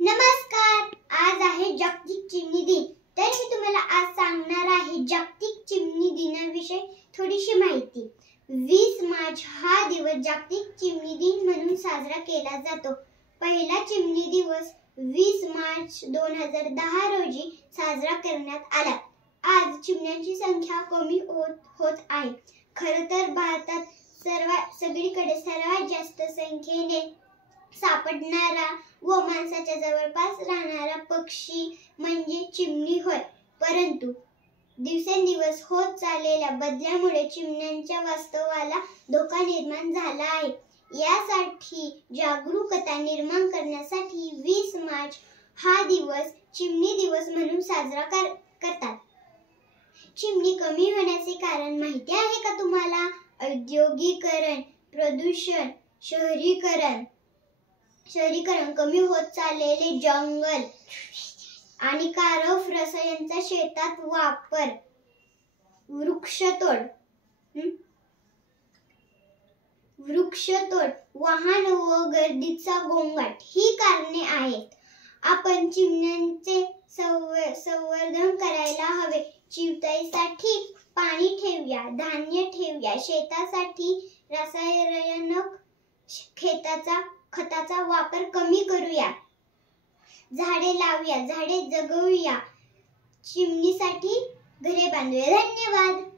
नमस्कार, आज आहे जागतिक चिमणी दिन। तर मी तुम्हाला आज सांगणार आहे जागतिक चिमणी दिनाविषयी थोडीशी माहिती। 20 मार्च हा दिवस जागतिक चिमणी दिन म्हणून साजरा केला जातो। पहिला चिमणी दिवस 20 मार्च 2010 रोजी साजरा करण्यात आला। आज चिमण्यांची संख्या कमी होत आहे। खरं तर भारतात सगळीकडे सर्वात जास्त संख्येने सापडणारा व माणसाच्या जवळपास राहणारा पक्षी म्हणजे चिमणी होय। परंतु दिवसेंदिवस होत चाललेल्या बदलामुळे चिमण्यांच्या वास्तव्याला धोका निर्माण झाला आहे। यासाठी जागरूकता निर्माण करण्यासाठी 20 मार्च हा दिवस चिमणी दिवस म्हणून साजरा करतात। चिमणी कमी होण्याचे कारण माहिती आहे का तुम्हाला? औद्योगिकीकरण, प्रदूषण, शहरीकरण, कमी होत चाललेले जंगल, हानिकारक रसायनांचा शेतात वापर, वृक्षतोड, वाहन व गर्दीचा गोंगाट ही कारणे आहेत। आपण चिमण्यांचे संवर्धन करायला हवे। चिवताईसाठी पाणी ठेवूया, धान्य ठेवूया, शेतासाठी रासायनिक खताचा वापर कमी करूया, झाडे लावूया, झाडे जगवूया, चिमणीसाठी घरे बांधूया। धन्यवाद।